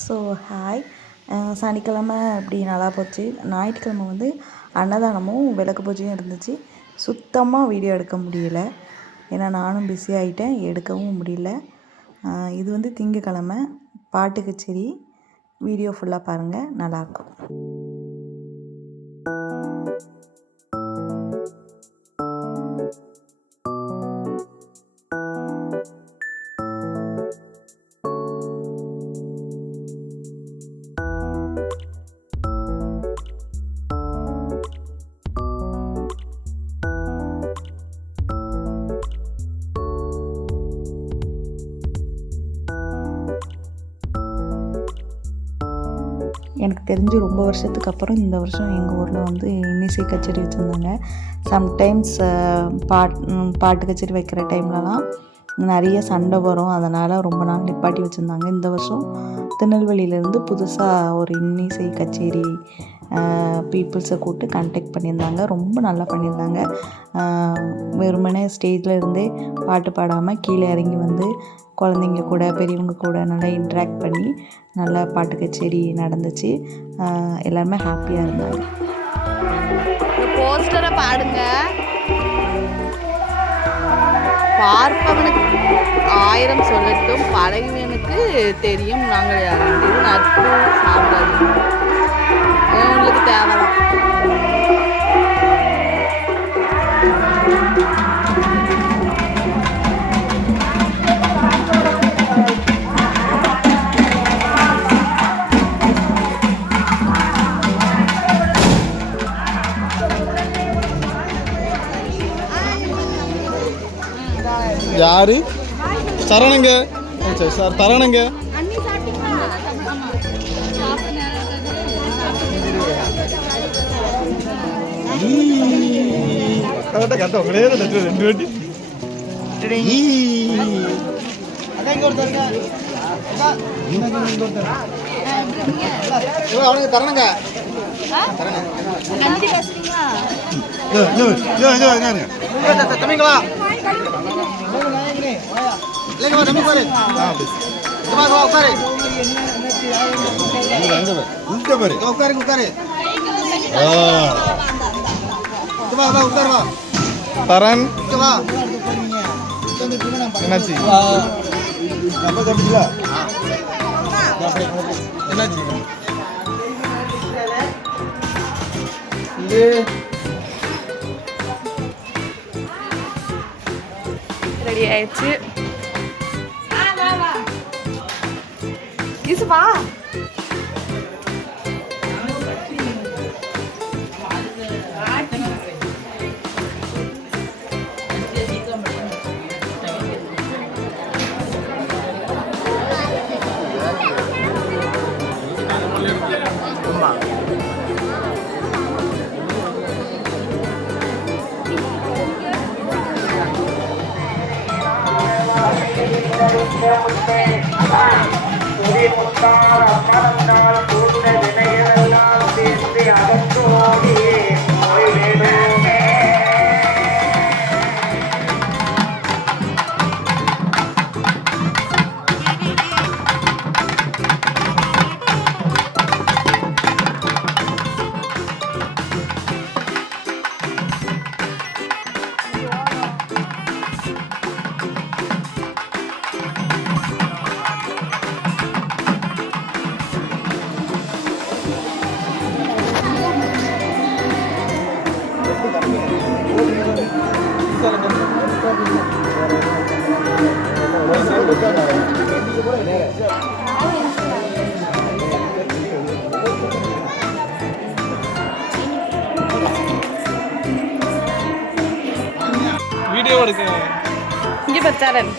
So hi. சனிக்கிழமை அப்படி நல்லா போச்சு. ஞாயிற்றுக்கிழமை வந்து அன்னதானமும் விளக்கு பூஜையும் இருந்துச்சு. சுத்தமாக வீடியோ எடுக்க முடியல, ஏன்னா நானும் பிஸி ஆகிட்டேன், எடுக்கவும் முடியல. இது வந்து திங்கக்கிழமை பாட்டு கச்சேரி. வீடியோ ஃபுல்லாக பாருங்கள், நல்லாயிருக்கும். எனக்கு தெரிஞ்சு ரொம்ப வருஷத்துக்கு அப்புறம் இந்த வருஷம் எங்கள் ஊரில் வந்து இன்னிசை கச்சேரி வச்சுருந்தாங்க. சம்டைம்ஸ் பாட்டு கச்சேரி வைக்கிற டைம்லலாம் நிறைய சண்டை வரும், அதனால் ரொம்ப நாள் நிப்பாட்டி வச்சுருந்தாங்க. இந்த வருஷம் திருநெல்வேலியிலேருந்து புதுசாக ஒரு இன்னிசை கச்சேரி பீப்புள்ஸை கூப்பிட்டு கண்டெக்ட் பண்ணியிருந்தாங்க. ரொம்ப நல்லா பண்ணியிருந்தாங்க. வெறுமனே ஸ்டேஜில் இருந்தே பாட்டு பாடாமல் கீழே இறங்கி வந்து குழந்தைங்க கூட பெரியவங்க கூட நல்லா இன்ட்ராக்ட் பண்ணி நல்லா பாட்டு கச்சேரி நடந்துச்சு. எல்லாருமே ஹாப்பியாக இருந்தாங்க. போஸ்டரை பாடுங்க. பார்ப்பவனுக்கு 1000 சொல்லட்டும், பழகினனுக்கு தெரியும் நாங்கள் யாரும். இது நட்பு சாப்பிடாது, உங்களுக்கு தேவைதான். யாரு சரணங்க சார் தரணங்க கத்த ஒரே 2 வாட்டி அவனுக்கு தரணங்க தம்பிங்களா लेके वो तमी करे हां बस तुम्हारा वो करे उनके करे तो करे हां तुम्हारा उतर वा तरन के वा energy apa jam bila energy ये ரெடி ஆயிடுச்சு. வா வீடியோ எடுக்க இங்கே பச்சாரன்